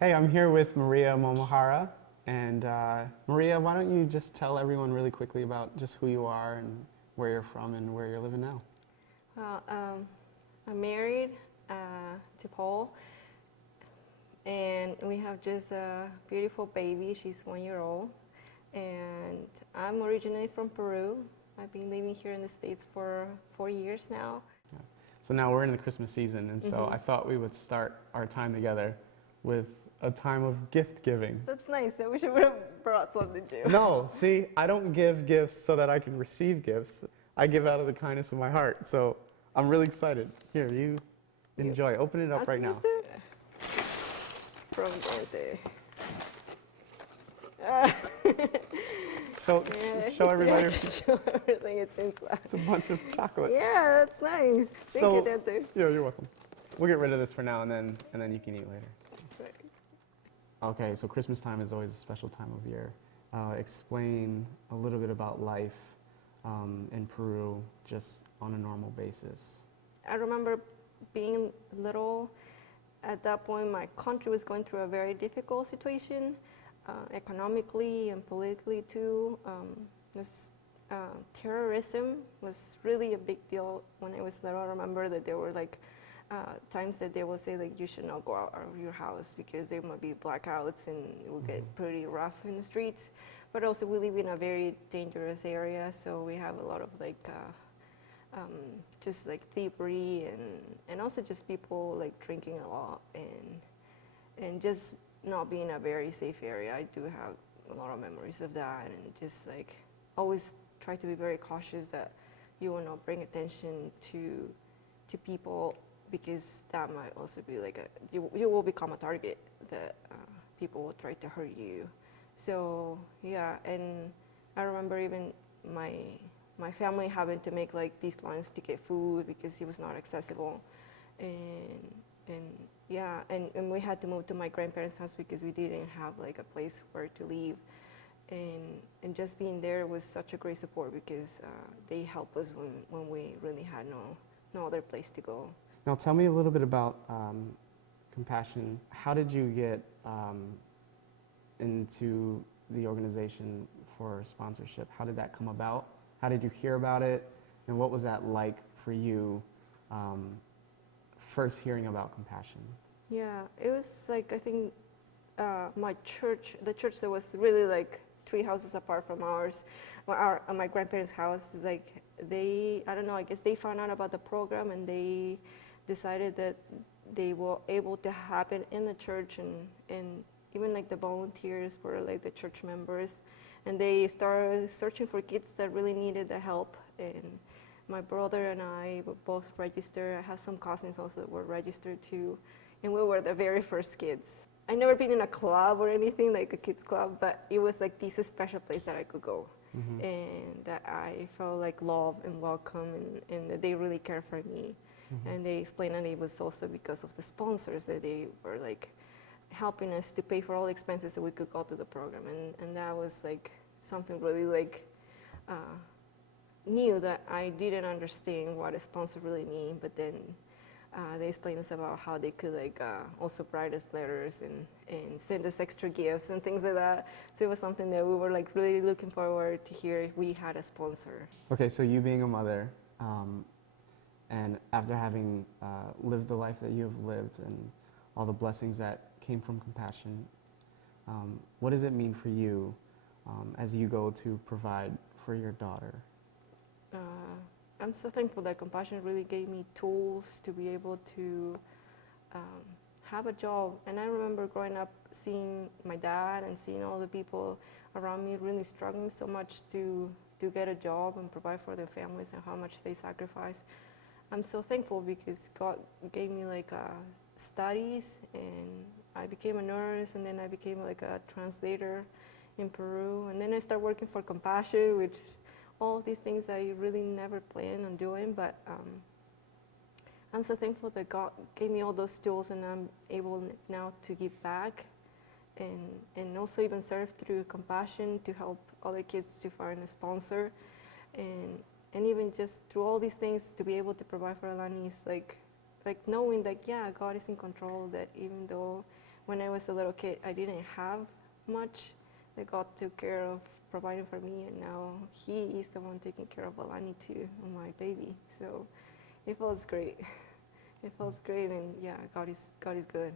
Hey, I'm here with Maria Momojara. And Maria, why don't you just tell everyone really quickly about just who you are and where you're from and where you're living now? Well, I'm married to Paul, and we have just a beautiful baby. She's 1 year old, and I'm originally from Peru. I've been living here in the States for 4 years now. Yeah. So now we're in the Christmas season, and so I thought we would start our time together with a time of gift giving. That's nice. I wish I would have brought something too. No, see, I don't give gifts so that I can receive gifts. I give out of the kindness of my heart. So I'm really excited. Here, you enjoy. Open it up right now. From Dorothy. Show everybody. Show everything it's inside. It's a bunch of chocolate. Yeah, that's nice. Thank you, Dante. Yeah, you're welcome. We'll get rid of this for now, and then you can eat later. Right. Okay, so Christmas time is always a special time of year. Explain a little bit about life in Peru, just on a normal basis. I remember being little. At that point, my country was going through a very difficult situation, economically and politically too. Terrorism was really a big deal when I was little. I remember that there were times that they will say you should not go out of your house because there might be blackouts and it will get pretty rough in the streets. But also we live in a very dangerous area, so we have a lot of just thievery and also just people drinking a lot and just not being a very safe area. I do have a lot of memories of that, and just always try to be very cautious that you will not bring attention to people, because that might also be you will become a target that people will try to hurt you. So yeah, and I remember even my family having to make these lines to get food because it was not accessible, and we had to move to my grandparents' house because we didn't have a place where to live, and just being there was such a great support because they helped us when we really had no other place to go. Now tell me a little bit about Compassion. How did you get into the organization for sponsorship? How did that come about? How did you hear about it? And what was that like for you first hearing about Compassion? Yeah, it was I think my church, the church that was really 3 houses apart from ours, my grandparents' house, is I don't know, I guess they found out about the program and they decided that they were able to have it in the church, and even the volunteers were the church members, and they started searching for kids that really needed the help. And my brother and I were both registered. I have some cousins also that were registered too, and we were the very first kids. I never been in a club or anything like a kids club, but it was this special place that I could go, and that I felt loved and welcome, and that they really cared for me. And they explained that it was also because of the sponsors that they were helping us to pay for all the expenses so we could go to the program, and that was something really new that I didn't understand what a sponsor really mean. But then they explained us about how they could also write us letters and send us extra gifts and things like that. So it was something that we were really looking forward to hear if we had a sponsor. Okay, so you being a mother, and after having lived the life that you have lived and all the blessings that came from Compassion, what does it mean for you as you go to provide for your daughter? I'm so thankful that Compassion really gave me tools to be able to have a job. And I remember growing up seeing my dad and seeing all the people around me really struggling so much to get a job and provide for their families and how much they sacrifice. I'm so thankful because God gave me studies, and I became a nurse, and then I became a translator in Peru, and then I started working for Compassion, which all of these things I really never planned on doing, but I'm so thankful that God gave me all those tools, and I'm able now to give back and also even serve through Compassion to help other kids to find a sponsor, and even just through all these things to be able to provide for Alani is knowing that, yeah, God is in control, that even though when I was a little kid, I didn't have much. That God took care of providing for me, and now He is the one taking care of Alani too, my baby. So it feels great. It feels great, and yeah, God is good.